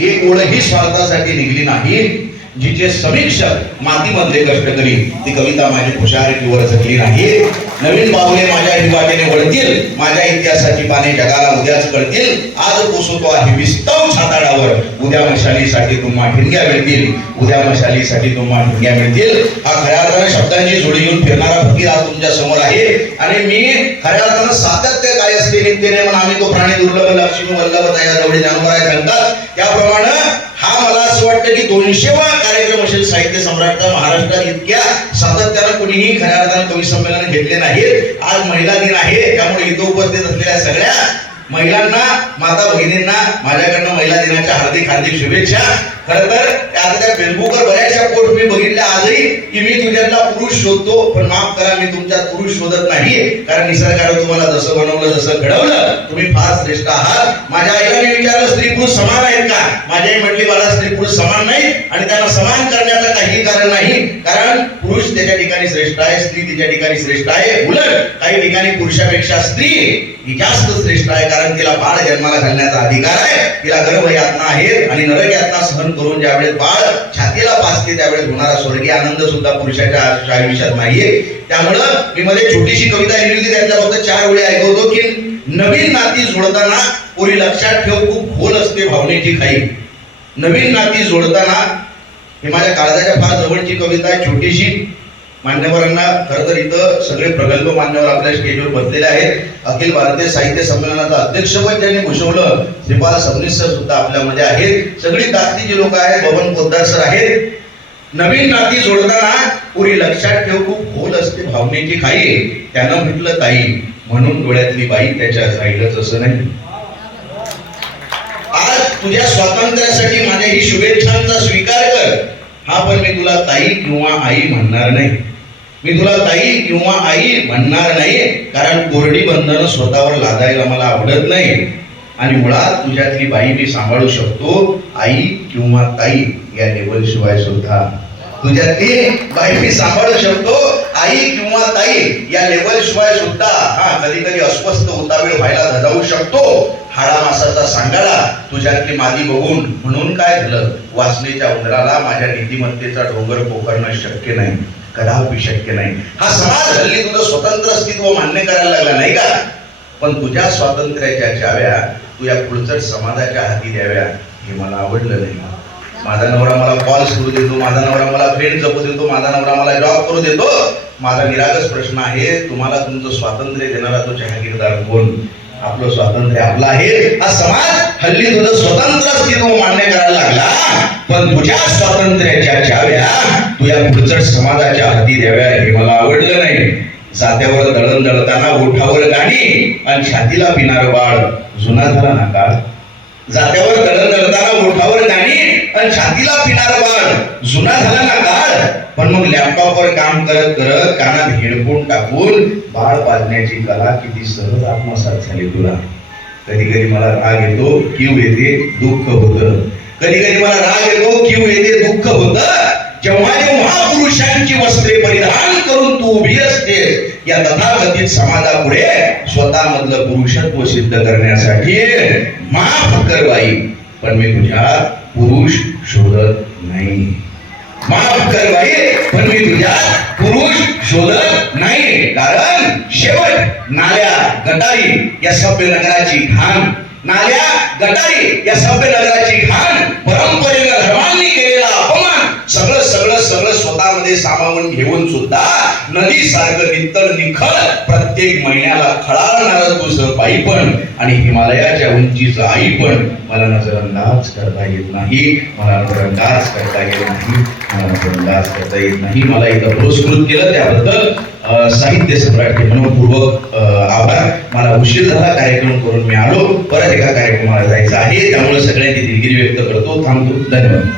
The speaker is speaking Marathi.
ही ओळही स्वार्थासाठी निघली नाही. जिचे समीक्षक मातीमधले कष्टकरी ती कविता माझी हुशारकीवर जगली नाही. नवीन बाहुले माझ्या हिवाटेने वळतील माझ्या इतिहासाची पाने जगाला उद्याच कळतील. आज पोसतो आहे विस्तव छाताडावर. उद्या मशालीसाठी तुम्हा ठिणग्या मिळतील. उद्या मशालीसाठी तुम्हा ठिणग्या मिळतील. हा खऱ्या अर्थाने शब्दांची जोडी घेऊन फिरणारा फकीर आज तुमच्यासमोर आहे. आणि मी खऱ्या अर्थानं सातत्य निमित्ताने असते म्हणून आम्ही तो प्राणी दुर्लभ लक्ष्मी वल्लभ तया जवळ ज्ञानोबा सांगतात त्याप्रमाणे हा मला असं वाटतं की दोनशेवा कार्यक्रम असेल साहित्य सम्राटचा महाराष्ट्रात इतक्या सातत्यानं कोणीही खऱ्या अर्थानं कवी संमेलन घेतले नाहीत. आज महिला दिन आहे त्यामुळे इथं उपस्थित असलेल्या सगळ्या महिलांना माता भगिनींना माझ्याकडनं महिला दिनाच्या हार्दिक हार्दिक शुभेच्छा. खर तर आता त्या फेसबुकवर बऱ्याचशा पोस्ट मी बघितल्या आजही की मी तुझ्यातला पुरुष शोधतो. पण माफ करा मी तुमच्यात पुरुष शोधत नाही कारण निसर्गानं तुम्हाला जसं बनवलं जसं घडवलं तुम्ही फार श्रेष्ठ आहात. माझ्या आईला मी विचारलं स्त्री पुरुष समान आहेत का? माझी आई म्हटली मला स्त्री पुरुष समान नाही आणि त्यांना समान करण्याचं काही कारण नाही. कारण पुरुष त्याच्या ठिकाणी श्रेष्ठ आहे स्त्री तिच्या ठिकाणी श्रेष्ठ आहे उलट काही ठिकाणी पुरुषापेक्षा स्त्री ही जास्त श्रेष्ठ आहे कारण तिला बाळ जन्माला घालण्याचा अधिकार आहे. तिला गर्भ यातना आहेत आणि नरक यातना सहन करून ज्यावेळेस बाळ छातीला पाचते त्यावेळेस होणारा स्वर्गीय आनंद सुद्धा पुरुषाच्या आयुष्यात नाहीये. त्यामुळं मी मध्ये छोटीशी कविता लिहिली होती त्यातल्या फक्त चार वेळी ऐकवतो की नवीन नाती जोडताना पुरी लक्षात ठेव खूप खोल असते भावनेची खाई. नवीन नाती जोडताना हे माझ्या काळजाच्या फार जवळची कविता आहे छोटीशी. मान्यवरांना खरं तर इथं सगळे प्रगल्भ मान्यवर आपल्या स्टेजवर बसलेले आहेत. अखिल भारतीय साहित्य संमेलनाचं अध्यक्षपद ज्यांनी भूषवलं. श्रीपाल सबनीस सर सुद्धा आपल्यामध्ये आहेत. सगळी ताकदीची लोक आहेत बबन पोद्दार सर आहेत. नवीन नाती जोडताना पुरी लक्षात ठेव खूप खोल असते भावनेची खाई. त्यानं म्हटलं ताई म्हणून डोळ्यातली बाई त्याच्या राहिलंच असं नाही. आज तुझ्या स्वातंत्र्यासाठी माझ्या ही शुभेच्छांचा स्वीकार हा पण मी तुला ताई किंवा आई म्हणणार नाही. मी तुला ताई किंवा आई म्हणणार नाही कारण कोरडी बंधनं स्वतःवर लादायला मला आवडत नाही. आणि मुळात तुझ्यातली बाई मी सांभाळू शकतो आई किंवा ताई या लेवल शिवाय सुद्धा. म्हणजे तुझ्यातली बाई मी सांभाळू शकतो आई किंवा ताई या लेवल शिवाय सुद्धा हा कधी कधी अस्वस्थ उतावीळ व्हायला धजावू शकतो. हाडा मासाचा सांगाडा तुझ्यातली मादी बघून म्हणून काय झालं? वासनेच्या उंदराला माझ्या नीतिमत्तेचा डोंगर पोखरणं शक्य नाही. कदापि शक्य नाही. हा समाज हल्ली तुझं स्वतंत्र अस्तित्व मान्य करायला लागला नाही का? पण तुझ्या स्वातंत्र्याच्या चाव्या तुझ्या पुढचं पुढचट समाजाच्या हाती द्याव्या हे मला आवडलं नाही. माझा नवरा मला कॉल करू देतो माझा नवरा मला फ्रेंड जपू देतो माझा नवरा मला जॉब करू देतो. माझा निरागस प्रश्न आहे तुम्हाला तुमचं स्वातंत्र्य देणारा तो जहागीरदार कोण? आपलं स्वातंत्र्य आपलं आहे. हा समाज हल्ली तुझं स्वतंत्र अस्तित्व मान्य करायला लागला. पण तुझ्या स्वातंत्र्याच्या चाव्या तुझ्या पुढचट समाजाच्या हाती द्याव्या हे मला आवडलं नाही. जात्यावर दळण दळताना ओठावर गाणी आणि छातीला पिणार बाळ. जुना झाला ना काळ. जात्यावर दळण दळताना ओठावर गाणी आणि छातीला पिणार बाळ जुना झाला ना काळ. पण मग लॅपटॉपवर काम करत करत कानात हेडफोन टाकून बाळ वाजण्याची कला किती सहज आत्मसात झाली तुला. कधी कधी मला राग येतो किव येते दुःख होत. कधी कधी मला राग येतो किव येते दुःख होत. जेव्हा जेव्हा पुरुषांची वस्त्रे परिधान करून तू उभी असतेस या तथाकथित समाजापुढे स्वतः मधलं पुरुषत्व सिद्ध करण्यासाठी माफ करवाई पण मी तुझ्या पुरुष शोधत नाही. माफ कर बाई पण मी तुझ्या पुरुष शोधत नाही. कारण शेवट नाल्या गटारी या सभ्य नगराची घाण. नाल्या गटारी या सभ्य नगराची घाण परंपरेनं धर्मांनी केलेला अपमान सगळं सगळं सगळं स्वतःमध्ये सामावून घेऊन सुद्धा नदी सारखं नितळ निखळ प्रत्येक महिन्याला खळाळणार तुझं बाई पण आणि हिमालयाच्या उंचीचं आई पण मला नजरअंदाज करता येत नाही मला नजरअंदाज करता येत नाही मला नजरअंदाज करता येत नाही. मला इथं पुरस्कृत केलं त्याबद्दल साहित्य सम्राट हे मनपूर्वक आभार. मला उशीर झाला कार्यक्रम करून मी आलो. परत एका कार्यक्रमाला जायचं आहे त्यामुळे सगळ्यांची दिलगिरी व्यक्त करतो. थांबतो. धन्यवाद.